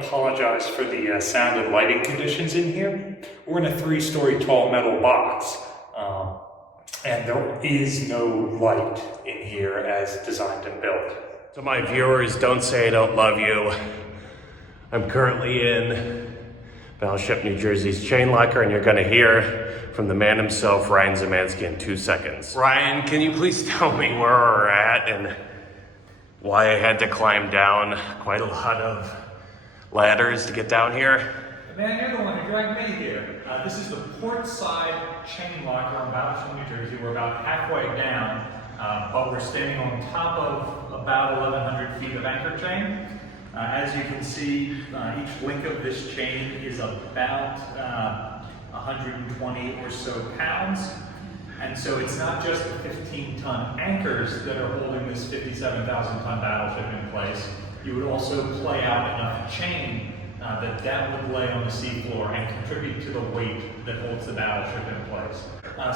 apologize for the sound and lighting conditions in here. We're in a 3-story tall metal box, and there is no light in here as designed and built. To my viewers, don't say I don't love you. I'm currently in Battleship, New Jersey's chain locker, and you're gonna hear from the man himself, Ryan Zemansky, in 2 seconds. Ryan, can you please tell me where we're at and why I had to climb down quite a lot of ladders to get down here? Man, you're the one who dragged me here. This is the port side chain locker on Battleship, New Jersey. We're about halfway down, but we're standing on top of about 1,100 feet of anchor chain. As you can see, each link of this chain is about 120 or so pounds. And so it's not just the 15-ton anchors that are holding this 57,000-ton battleship in place. You would also play out enough chain that would lay on the seafloor and contribute to the weight that holds the battleship in place.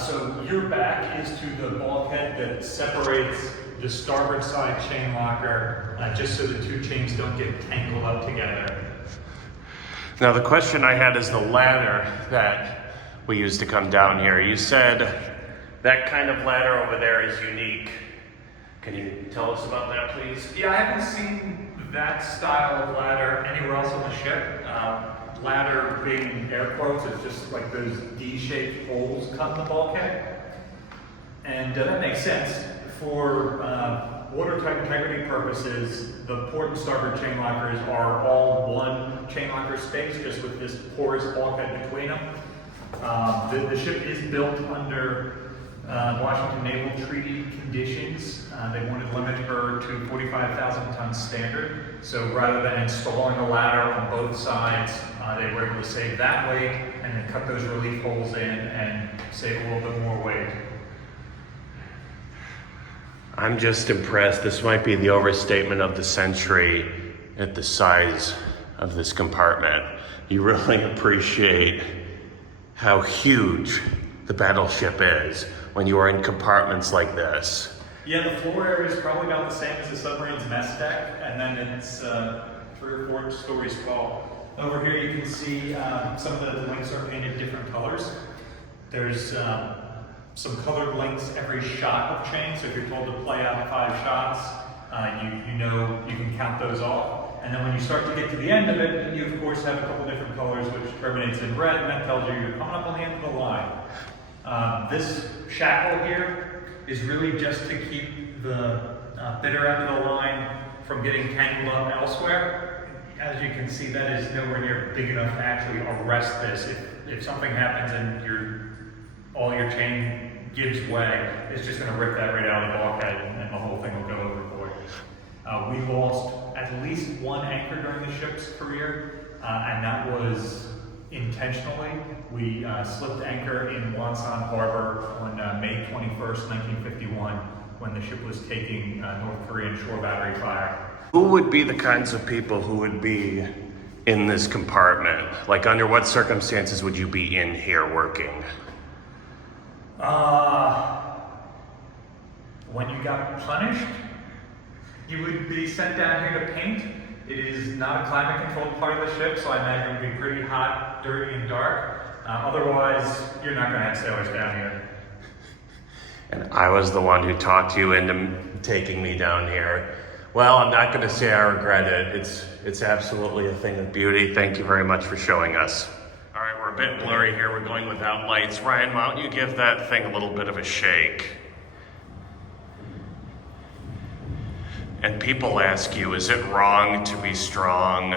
So your back is to the bulkhead that separates the starboard side chain locker, just so the two chains don't get tangled up together. Now the question I had is the ladder that we used to come down here. You said that kind of ladder over there is unique. Can you tell us about that, please? Yeah, I haven't seen that style of ladder anywhere else on the ship. Ladder being air quotes, it's just like those D-shaped holes cut in the bulkhead. And that makes sense. For watertight integrity purposes, the port and starboard chain lockers are all one chain locker space, just with this porous bulkhead between them. The ship is built under Washington Naval Treaty conditions. They wanted to limit her to 45,000 ton standard. So rather than installing a ladder on both sides, they were able to save that weight and then cut those relief holes in and save a little bit more weight. I'm just impressed. This might be the overstatement of the century at the size of this compartment. You really appreciate how huge the battleship is when you are in compartments like this. Yeah, the floor area is probably about the same as the submarine's mess deck, and then it's 3 or 4 stories tall. Over here you can see some of the links are painted different colors. There's some colored links every shot of chain, so if you're told to play out 5 shots, you know you can count those off. And then when you start to get to the end of it, you of course have a couple different colors, which terminates in red, and that tells you you're coming up on the end of the line. This shackle here is really just to keep the bitter end of the line from getting tangled up elsewhere. As you can see, that is nowhere near big enough to actually arrest this. If something happens and all your chain gives way, it's just going to rip that right out of the bulkhead and the whole thing will go overboard. We lost at least 1 anchor during the ship's career, and that was intentionally. We slipped anchor in Wonsan Harbor on May 21st, 1951, when the ship was taking North Korean shore battery fire. Who would be the kinds of people who would be in this compartment? Like, under what circumstances would you be in here working? When you got punished, you would be sent down here to paint. It is not a climate-controlled part of the ship, so I imagine it would be pretty hot, dirty, and dark. Otherwise, you're not going to have sailors down here. And I was the one who talked you into taking me down here. Well, I'm not going to say I regret it. It's absolutely a thing of beauty. Thank you very much for showing us. All right, we're a bit blurry here. We're going without lights. Ryan, why don't you give that thing a little bit of a shake? And people ask you, is it wrong to be strong?